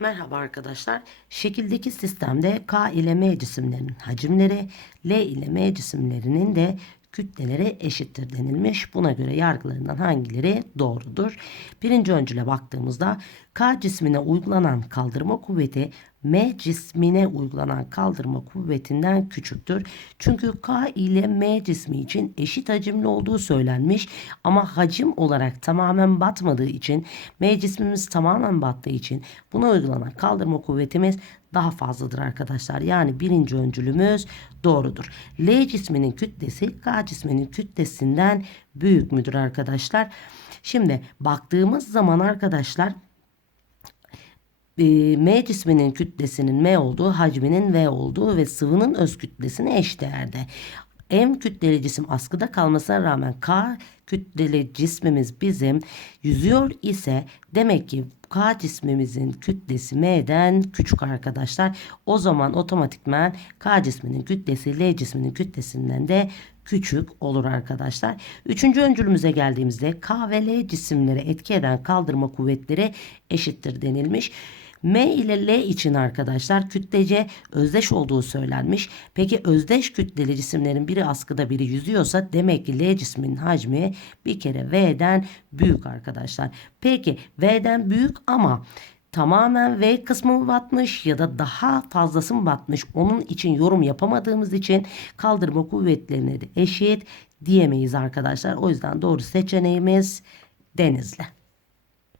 Merhaba arkadaşlar. Şekildeki sistemde K ile M cisimlerinin hacimleri, L ile M cisimlerinin de kütleleri eşittir denilmiş. Buna göre yargılarından hangileri doğrudur? Birinci öncüle baktığımızda K cismine uygulanan kaldırma kuvveti M cismine uygulanan kaldırma kuvvetinden küçüktür. Çünkü K ile M cismi için eşit hacimli olduğu söylenmiş ama hacim olarak tamamen batmadığı için M cismimiz tamamen battığı için buna uygulanan kaldırma kuvvetimiz daha fazladır arkadaşlar. Yani birinci öncülümüz doğrudur. L cisminin kütlesi K cisminin kütlesinden büyük müdür arkadaşlar? Şimdi baktığımız zaman arkadaşlar e, M cisminin kütlesinin M olduğu, hacminin V olduğu ve sıvının öz kütlesine eş değerde. M kütleli cisim askıda kalmasına rağmen K kütleli cismimiz bizim yüzüyor ise demek ki K cismimizin kütlesi M'den küçük arkadaşlar. O zaman otomatikman K cisminin kütlesi L cisminin kütlesinden de küçük olur arkadaşlar. Üçüncü öncülümüze geldiğimizde K ve L cisimlere etki eden kaldırma kuvvetleri eşittir denilmiş. M ile L için arkadaşlar kütlece özdeş olduğu söylenmiş. Peki özdeş kütleli cisimlerin biri askıda biri yüzüyorsa demek ki L cisminin hacmi bir kere V'den büyük arkadaşlar. Peki V'den büyük ama tamamen V kısmı mı batmış ya da daha fazlası mı batmış onun için yorum yapamadığımız için kaldırma kuvvetlerine de eşit diyemeyiz arkadaşlar. O yüzden doğru seçeneğimiz Denizli.